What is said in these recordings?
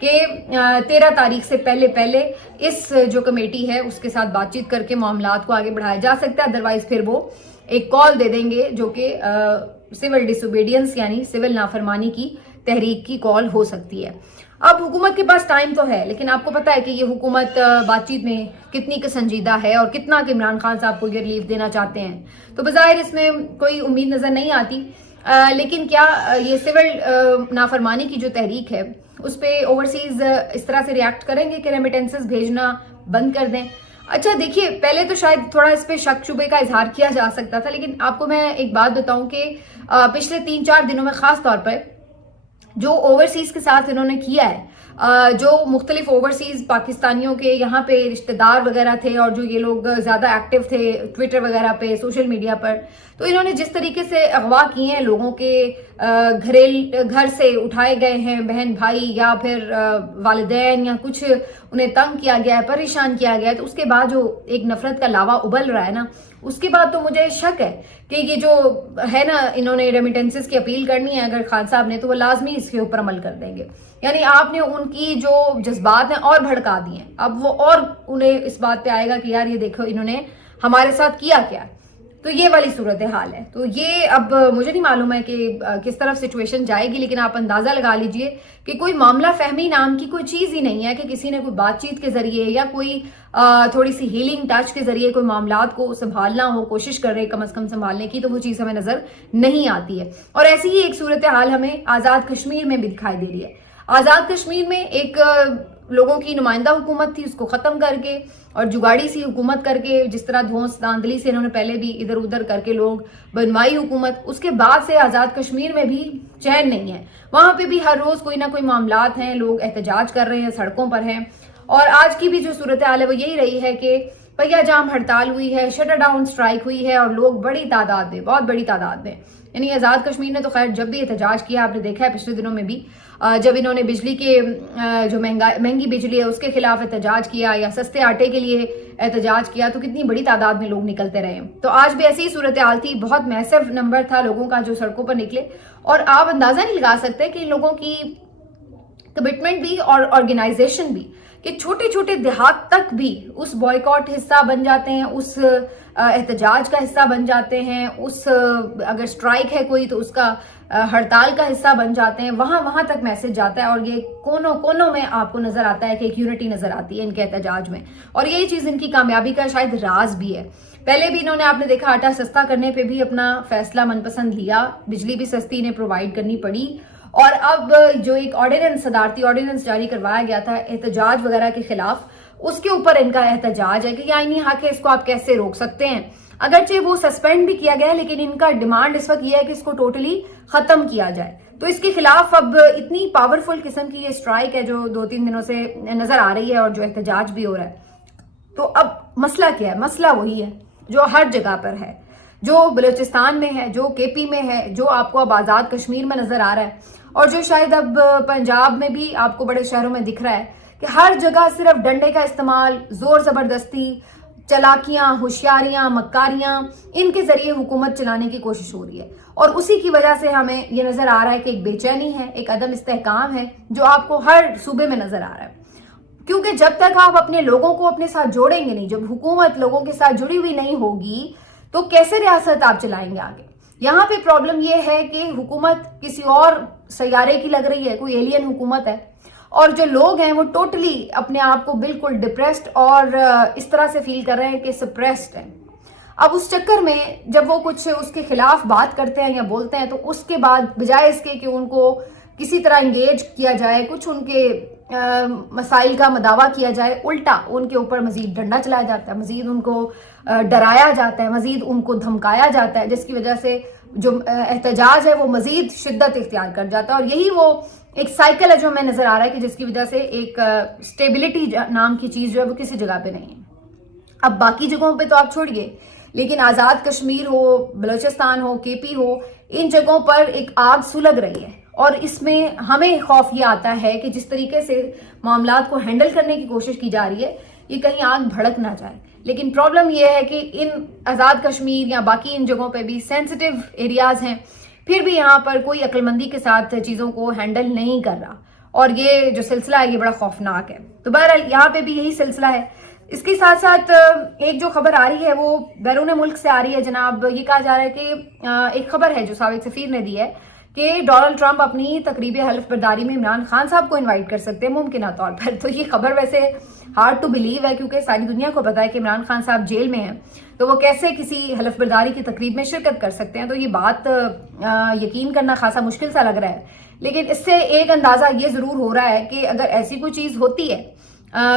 کہ 13 تاریخ سے پہلے اس جو کمیٹی ہے اس کے ساتھ بات چیت کر کے معاملات کو آگے بڑھایا جا سکتا ہے. ادروائز پھر وہ ایک کال دے دیں گے جو کہ سول ڈس اوبیڈینس یعنی سول نافرمانی کی تحریک کی کال ہو سکتی ہے. اب حکومت کے پاس ٹائم تو ہے، لیکن آپ کو پتا ہے کہ یہ حکومت بات چیت میں کتنی سنجیدہ ہے اور کتنا کہ عمران خان صاحب کو یہ ریلیف دینا چاہتے ہیں. تو بظاہر اس میں کوئی امید نظر نہیں آتی، لیکن کیا یہ سول نافرمانی کی جو تحریک ہے اس پہ اوورسیز اس طرح سے ریاکٹ کریں گے کہ ریمیٹنسز بھیجنا بند کر دیں؟ اچھا دیکھیے، پہلے تو شاید تھوڑا اس پہ شک شبے کا اظہار کیا جا سکتا تھا، لیکن آپ کو میں ایک بات بتاؤں کہ پچھلے 3-4 دنوں میں خاص طور پر جو اوورسیز کے ساتھ انہوں نے کیا ہے، جو مختلف اوورسیز پاکستانیوں کے یہاں پہ رشتہ دار وغیرہ تھے اور جو یہ لوگ زیادہ ایکٹیو تھے ٹویٹر وغیرہ پہ، سوشل میڈیا پر، تو انہوں نے جس طریقے سے اغوا کیے ہیں لوگوں کے، گھر سے اٹھائے گئے ہیں بہن بھائی یا پھر والدین، یا کچھ انہیں تنگ کیا گیا ہے، پریشان کیا گیا ہے، تو اس کے بعد جو ایک نفرت کا لاوا ابل رہا ہے نا، اس کے بعد تو مجھے شک ہے کہ یہ جو ہے نا، انہوں نے ریمیٹنسز کی اپیل کرنی ہے اگر خان صاحب نے، تو وہ لازمی اس کے اوپر عمل کر دیں گے. یعنی آپ نے ان کی جو جذبات ہیں اور بھڑکا دیے ہیں، اب وہ اور انہیں اس بات پہ آئے گا کہ یار یہ دیکھو انہوں نے ہمارے ساتھ کیا کیا. تو یہ والی صورتحال ہے. تو یہ اب مجھے نہیں معلوم ہے کہ کس طرف سچویشن جائے گی، لیکن آپ اندازہ لگا لیجئے کہ کوئی معاملہ فہمی نام کی کوئی چیز ہی نہیں ہے کہ کسی نے کوئی بات چیت کے ذریعے یا کوئی تھوڑی سی ہیلنگ ٹچ کے ذریعے کوئی معاملات کو سنبھالنا ہو، کوشش کر رہے کم از کم سنبھالنے کی، تو وہ چیز ہمیں نظر نہیں آتی ہے. اور ایسی ہی ایک صورتحال ہمیں آزاد کشمیر میں بھی دکھائی دے رہی ہے. آزاد کشمیر میں ایک لوگوں کی نمائندہ حکومت تھی، اس کو ختم کر کے اور جگاڑی سی حکومت کر کے، جس طرح دھونس داندلی سے انہوں نے پہلے بھی ادھر ادھر کر کے لوگ بنوائی حکومت، اس کے بعد سے آزاد کشمیر میں بھی چین نہیں ہے. وہاں پہ بھی ہر روز کوئی نہ کوئی معاملات ہیں، لوگ احتجاج کر رہے ہیں، سڑکوں پر ہیں. اور آج کی بھی جو صورتحال ہے وہ یہی رہی ہے کہ پہیا جام ہڑتال ہوئی ہے، شٹر ڈاؤن سٹرائک ہوئی ہے، اور لوگ بڑی تعداد میں، بہت بڑی تعداد میں، یعنی آزاد کشمیر نے تو خیر جب بھی احتجاج کیا آپ نے دیکھا ہے پچھلے دنوں میں بھی، جب انہوں نے بجلی کے جو مہنگی بجلی ہے اس کے خلاف احتجاج کیا یا سستے آٹے کے لیے احتجاج کیا، تو کتنی بڑی تعداد میں لوگ نکلتے رہے. تو آج بھی ایسی ہی صورتحال تھی، بہت میسو نمبر تھا لوگوں کا جو سڑکوں پر نکلے. اور آپ اندازہ نہیں لگا سکتے کہ ان لوگوں کی کمٹمنٹ بھی اور آرگنائزیشن بھی، کہ چھوٹے چھوٹے دیہات تک بھی اس بوائیکاٹ حصہ بن جاتے ہیں، اس احتجاج کا حصہ بن جاتے ہیں، اس اگر سٹرائک ہے کوئی تو اس کا ہڑتال کا حصہ بن جاتے ہیں. وہاں تک میسج جاتا ہے، اور یہ کونوں میں آپ کو نظر آتا ہے کہ ایک یونٹی نظر آتی ہے ان کے احتجاج میں. اور یہی چیز ان کی کامیابی کا شاید راز بھی ہے. پہلے بھی انہوں نے آپ نے دیکھا آٹا سستا کرنے پہ بھی اپنا فیصلہ من پسند لیا، بجلی بھی سستی انہیں پرووائڈ کرنی پڑی. اور اب جو ایک آرڈیننس، صدارتی آرڈیننس جاری کروایا گیا تھا احتجاج وغیرہ کے خلاف، اس کے اوپر ان کا احتجاج ہے کہ یہ آئینی حق ہے، اس کو آپ کیسے روک سکتے ہیں. اگرچہ وہ سسپینڈ بھی کیا گیا، لیکن ان کا ڈیمانڈ اس وقت یہ ہے کہ اس کو ٹوٹلی ختم کیا جائے. تو اس کے خلاف اب اتنی پاورفل قسم کی یہ سٹرائک ہے جو 2-3 دنوں سے نظر آ رہی ہے، اور جو احتجاج بھی ہو رہا ہے. تو اب مسئلہ کیا ہے؟ مسئلہ وہی ہے جو ہر جگہ پر ہے، جو بلوچستان میں ہے، جو کے پی میں ہے، جو آپ کو اب آزاد کشمیر میں نظر آ رہا ہے، اور جو شاید اب پنجاب میں بھی آپ کو بڑے شہروں میں دکھ رہا ہے کہ ہر جگہ صرف ڈنڈے کا استعمال، زور زبردستی، چلاکیاں، ہوشیاریاں، مکاریاں، ان کے ذریعے حکومت چلانے کی کوشش ہو رہی ہے. اور اسی کی وجہ سے ہمیں یہ نظر آ رہا ہے کہ ایک بے چینی ہے، ایک عدم استحکام ہے جو آپ کو ہر صوبے میں نظر آ رہا ہے. کیونکہ جب تک آپ اپنے لوگوں کو اپنے ساتھ جوڑیں گے نہیں، جب حکومت لوگوں کے ساتھ جڑی ہوئی نہیں ہوگی، تو کیسے ریاست آپ چلائیں گے آگے؟ یہاں پہ پرابلم یہ ہے کہ حکومت کسی اور سیارے کی لگ رہی ہے، کوئی ایلین حکومت ہے، اور جو لوگ ہیں وہ ٹوٹلی اپنے آپ کو بالکل ڈپریسڈ اور اس طرح سے فیل کر رہے ہیں کہ سپریسڈ ہیں. اب اس چکر میں جب وہ کچھ اس کے خلاف بات کرتے ہیں یا بولتے ہیں، تو اس کے بعد بجائے اس کے کہ ان کو کسی طرح انگیج کیا جائے، کچھ ان کے مسائل کا مداوع کیا جائے، الٹا ان کے اوپر مزید ڈنڈا چلایا جاتا ہے، مزید ان کو ڈرایا جاتا ہے، مزید ان کو دھمکایا جاتا ہے، جس کی وجہ سے جو احتجاج ہے وہ مزید شدت اختیار کر جاتا ہے. اور یہی وہ ایک سائیکل ہے جو ہمیں نظر آ رہا ہے کہ جس کی وجہ سے ایک سٹیبلٹی نام کی چیز جو ہے وہ کسی جگہ پہ نہیں ہے. اب باقی جگہوں پہ تو آپ چھوڑیے، لیکن آزاد کشمیر ہو، بلوچستان ہو، کے پی ہو، ان جگہوں پر ایک آگ سلگ رہی ہے. اور اس میں ہمیں خوف یہ آتا ہے کہ جس طریقے سے معاملات کو ہینڈل کرنے کی کوشش کی جا رہی ہے، یہ کہیں آگ بھڑک نہ جائے. لیکن پرابلم یہ ہے کہ ان آزاد کشمیر یا باقی ان جگہوں پہ بھی سینسٹیو ایریاز ہیں، پھر بھی یہاں پر کوئی عقل مندی کے ساتھ چیزوں کو ہینڈل نہیں کر رہا. اور یہ جو سلسلہ ہے یہ بڑا خوفناک ہے. تو بہرحال یہاں پہ بھی یہی سلسلہ ہے. اس کے ساتھ ساتھ ایک جو خبر آ رہی ہے وہ بیرون ملک سے آ رہی ہے جناب. یہ کہا جا رہا ہے کہ ایک خبر ہے جو سابق سفیر نے دی ہے کہ ڈونلڈ ٹرمپ اپنی تقریب حلف برداری میں عمران خان صاحب کو انوائٹ کر سکتے ہیں ممکنہ طور پر. تو یہ خبر ویسے ہارڈ ٹو بلیو ہے کیونکہ ساری دنیا کو پتا ہے کہ عمران خان صاحب جیل میں ہیں, تو وہ کیسے کسی حلف برداری کی تقریب میں شرکت کر سکتے ہیں. تو یہ بات یقین کرنا خاصا مشکل سا لگ رہا ہے. لیکن اس سے ایک اندازہ یہ ضرور ہو رہا ہے کہ اگر ایسی کوئی چیز ہوتی ہے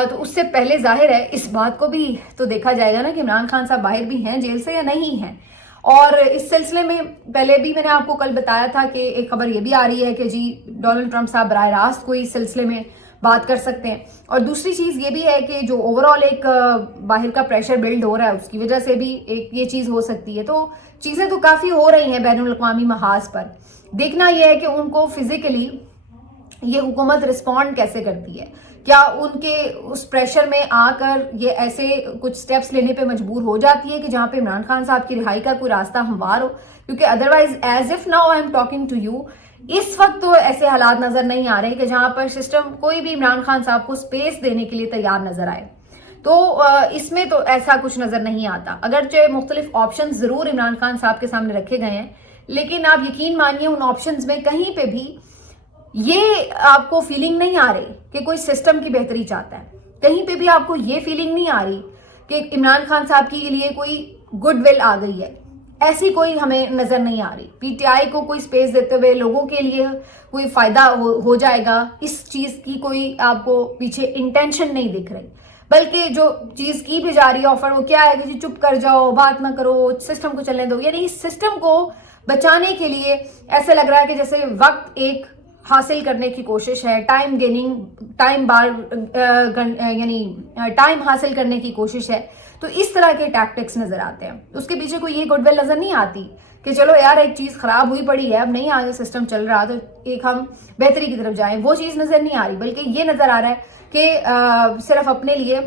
تو اس سے پہلے ظاہر ہے اس بات کو بھی تو دیکھا جائے گا نا کہ عمران خان صاحب باہر بھی ہیں جیل سے یا نہیں ہیں. اور اس سلسلے میں پہلے بھی میں نے آپ کو کل بتایا تھا کہ ایک خبر یہ بھی آ رہی ہے کہ جی ڈونلڈ ٹرمپ صاحب براہ راست کوئی اس سلسلے میں بات کر سکتے ہیں. اور دوسری چیز یہ بھی ہے کہ جو اوور آل ایک باہر کا پریشر بلڈ ہو رہا ہے اس کی وجہ سے بھی ایک یہ چیز ہو سکتی ہے. تو چیزیں تو کافی ہو رہی ہیں بین الاقوامی محاذ پر. دیکھنا یہ ہے کہ ان کو فزیکلی یہ حکومت رسپونڈ کیسے کرتی ہے. کیا ان کے اس پریشر میں آ کر یہ ایسے کچھ سٹیپس لینے پہ مجبور ہو جاتی ہے کہ جہاں پہ عمران خان صاحب کی رہائی کا کوئی راستہ ہموار ہو. کیونکہ otherwise as of now I am talking to you اس وقت تو ایسے حالات نظر نہیں آ رہے کہ جہاں پر سسٹم کوئی بھی عمران خان صاحب کو سپیس دینے کے لیے تیار نظر آئے. تو اس میں تو ایسا کچھ نظر نہیں آتا. اگرچہ مختلف آپشنز ضرور عمران خان صاحب کے سامنے رکھے گئے ہیں لیکن آپ یقین مانیے ان آپشنز میں کہیں پہ بھی یہ آپ کو فیلنگ نہیں آ رہی کہ کوئی سسٹم کی بہتری چاہتا ہے. کہیں پہ بھی آپ کو یہ فیلنگ نہیں آ رہی کہ عمران خان صاحب کے لیے کوئی گڈ ول آ گئی ہے. ایسی کوئی ہمیں نظر نہیں آ رہی. پی ٹی آئی کو کوئی سپیس دیتے ہوئے لوگوں کے لیے کوئی فائدہ ہو جائے گا اس چیز کی کوئی آپ کو پیچھے انٹینشن نہیں دکھ رہی. بلکہ جو چیز کی بھی جا رہی ہے آفر وہ کیا ہے کہ جی چپ کر جاؤ, بات نہ کرو, سسٹم کو چلنے دو. یعنی اس سسٹم کو بچانے کے لیے ایسے لگ رہا ہے کہ جیسے وقت ایک حاصل کرنے کی کوشش ہے, ٹائم گیننگ, یعنی ٹائم حاصل کرنے کی کوشش ہے. تو اس طرح کے ٹیکٹکس نظر آتے ہیں. اس کے پیچھے کوئی یہ گڈ ول نظر نہیں آتی کہ چلو یار ایک چیز خراب ہوئی پڑی ہے, اب نہیں آگے سسٹم چل رہا تو ایک ہم بہتری کی طرف جائیں. وہ چیز نظر نہیں آ رہی بلکہ یہ نظر آ رہا ہے کہ صرف اپنے لیے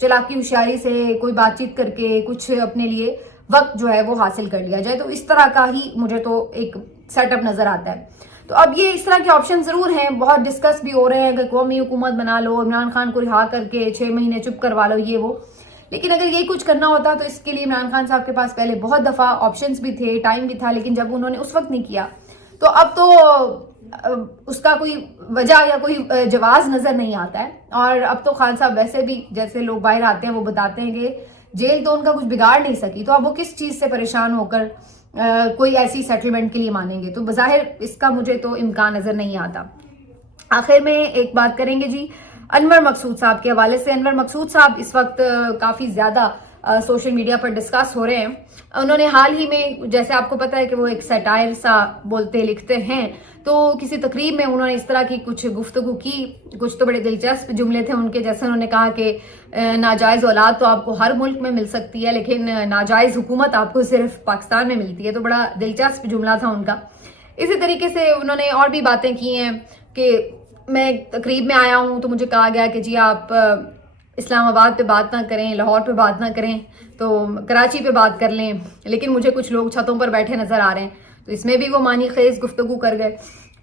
چلاکی ہوشیاری سے کوئی بات چیت کر کے کچھ اپنے لیے وقت جو ہے وہ حاصل کر لیا جائے. تو اس طرح کا ہی مجھے تو ایک سیٹ اپ نظر آتا ہے. تو اب یہ اس طرح کے آپشن ضرور ہیں, بہت ڈسکس بھی ہو رہے ہیں کہ قومی حکومت بنا لو, عمران خان کو رہا کر کے 6 مہینے چپ کروا لو, یہ وہ. لیکن اگر یہ کچھ کرنا ہوتا تو اس کے لیے عمران خان صاحب کے پاس پہلے بہت دفعہ آپشنز بھی تھے, ٹائم بھی تھا, لیکن جب انہوں نے اس وقت نہیں کیا تو اب تو اس کا کوئی وجہ یا کوئی جواز نظر نہیں آتا ہے. اور اب تو خان صاحب ویسے بھی جیسے لوگ باہر آتے ہیں وہ بتاتے ہیں کہ جیل تو ان کا کچھ بگاڑ نہیں سکی, تو اب وہ کس چیز سے پریشان ہو کر کوئی ایسی سیٹلمنٹ کے لیے مانیں گے. تو بظاہر اس کا مجھے تو امکان نظر نہیں آتا. آخر میں ایک بات کریں گے جی انور مقصود صاحب کے حوالے سے. انور مقصود صاحب اس وقت کافی زیادہ سوشل میڈیا پر ڈسکس ہو رہے ہیں. انہوں نے حال ہی میں, جیسے آپ کو پتا ہے کہ وہ ایک سیٹائر سا بولتے لکھتے ہیں, تو کسی تقریب میں انہوں نے اس طرح کی کچھ گفتگو کی. کچھ تو بڑے دلچسپ جملے تھے ان کے, جیسے انہوں نے کہا کہ ناجائز اولاد تو آپ کو ہر ملک میں مل سکتی ہے لیکن ناجائز حکومت آپ کو صرف پاکستان میں ملتی ہے. تو بڑا دلچسپ جملہ تھا ان کا. اسی طریقے سے انہوں نے اور بھی باتیں کی ہیں کہ میں تقریب میں آیا ہوں تو مجھے کہا گیا کہ جی آپ اسلام آباد پہ بات نہ کریں, لاہور پہ بات نہ کریں, تو کراچی پہ بات کر لیں. لیکن مجھے کچھ لوگ چھتوں پر بیٹھے نظر آ رہے ہیں, تو اس میں بھی وہ معنی خیز گفتگو کر گئے.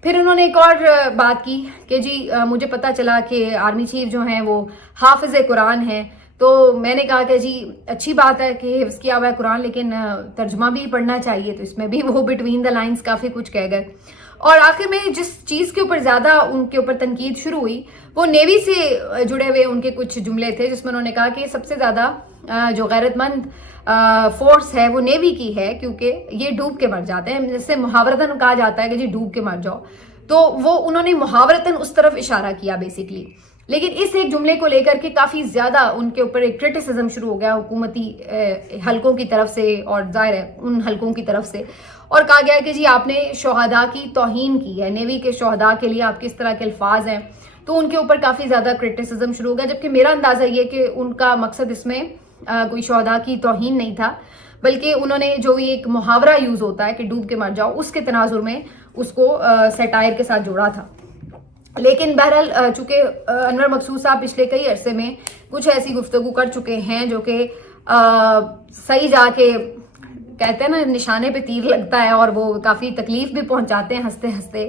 پھر انہوں نے ایک اور بات کی کہ جی مجھے پتا چلا کہ آرمی چیف جو ہیں وہ حافظ قرآن ہیں. تو میں نے کہا کہ جی اچھی بات ہے کہ حفظ کیا ہوا ہے قرآن, لیکن ترجمہ بھی پڑھنا چاہیے. تو اس میں بھی وہ بٹوین دا لائنز کافی کچھ کہہ گئے. اور آخر میں جس چیز کے اوپر زیادہ ان کے اوپر تنقید شروع ہوئی وہ نیوی سے جڑے ہوئے ان کے کچھ جملے تھے, جس میں انہوں نے کہا کہ سب سے زیادہ جو غیرت مند فورس ہے وہ نیوی کی ہے کیونکہ یہ ڈوب کے مر جاتے ہیں. جس سے محاورتاً کہا جاتا ہے کہ جی ڈوب کے مر جاؤ, تو وہ انہوں نے محاورتاً اس طرف اشارہ کیا بیسیکلی. لیکن اس ایک جملے کو لے کر کے کافی زیادہ ان کے اوپر ایک کرٹیسزم شروع ہو گیا حکومتی حلقوں کی طرف سے اور ظاہر ہے ان حلقوں کی طرف سے, اور کہا گیا کہ جی آپ نے شہداء کی توہین کی ہے, نیوی کے شہداء کے لیے آپ کس طرح کے الفاظ ہیں. تو ان کے اوپر کافی زیادہ کرٹیسزم شروع ہو گیا, جبکہ میرا اندازہ یہ کہ ان کا مقصد اس میں کوئی شہداء کی توہین نہیں تھا, بلکہ انہوں نے جو ایک محاورہ یوز ہوتا ہے کہ ڈوب کے مر جاؤ, اس کے تناظر میں اس کو سیٹائر کے ساتھ جوڑا تھا. لیکن بہرحال چونکہ انور مقصود صاحب پچھلے کئی عرصے میں کچھ ایسی گفتگو کر چکے ہیں جو کہ صحیح جا کے کہتے ہیں نا نشانے پہ تیر لگتا ہے, اور وہ کافی تکلیف بھی پہنچاتے ہیں ہنستے ہنستے.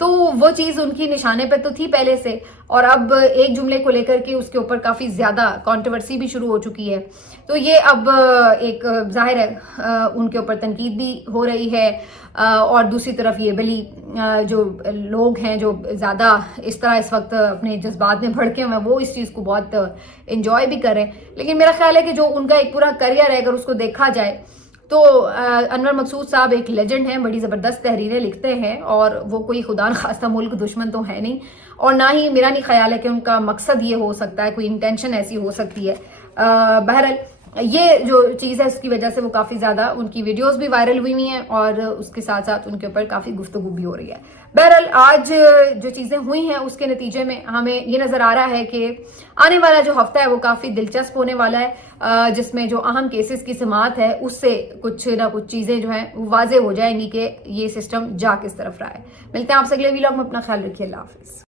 تو وہ چیز ان کی نشانے پہ تو تھی پہلے سے، اور اب ایک جملے کو لے کر کے اس کے اوپر کافی زیادہ کنٹروورسی بھی شروع ہو چکی ہے. تو یہ اب ایک ظاہر ہے ان کے اوپر تنقید بھی ہو رہی ہے، اور دوسری طرف یہ بلی جو لوگ ہیں جو زیادہ اس طرح اس وقت اپنے جذبات میں بھڑکے ہوئے ہیں وہ اس چیز کو بہت انجوائے بھی کر رہے ہیں. لیکن میرا خیال ہے کہ جو ان کا ایک پورا کریئر ہے اگر اس کو دیکھا جائے تو انور مقصود صاحب ایک لیجنڈ ہیں، بڑی زبردست تحریریں لکھتے ہیں، اور وہ کوئی خدا نخواستہ ملک دشمن تو ہے نہیں، اور نہ ہی میرا نہیں خیال ہے کہ ان کا مقصد یہ ہو سکتا ہے، کوئی انٹینشن ایسی ہو سکتی ہے. بہرحال یہ جو چیز ہے اس کی وجہ سے وہ کافی زیادہ ان کی ویڈیوز بھی وائرل ہوئی ہیں، اور اس کے ساتھ ساتھ ان کے اوپر کافی گفتگو بھی ہو رہی ہے. بہرحال آج جو چیزیں ہوئی ہیں اس کے نتیجے میں ہمیں یہ نظر آ رہا ہے کہ آنے والا جو ہفتہ ہے وہ کافی دلچسپ ہونے والا ہے، جس میں جو اہم کیسز کی سماعت ہے اس سے کچھ نہ کچھ چیزیں جو ہیں وہ واضح ہو جائیں گی کہ یہ سسٹم جا کس طرف رہا ہے. ملتے ہیں آپ سے اگلے ویلاگ میں، اپنا خیال رکھیے، اللہ حافظ.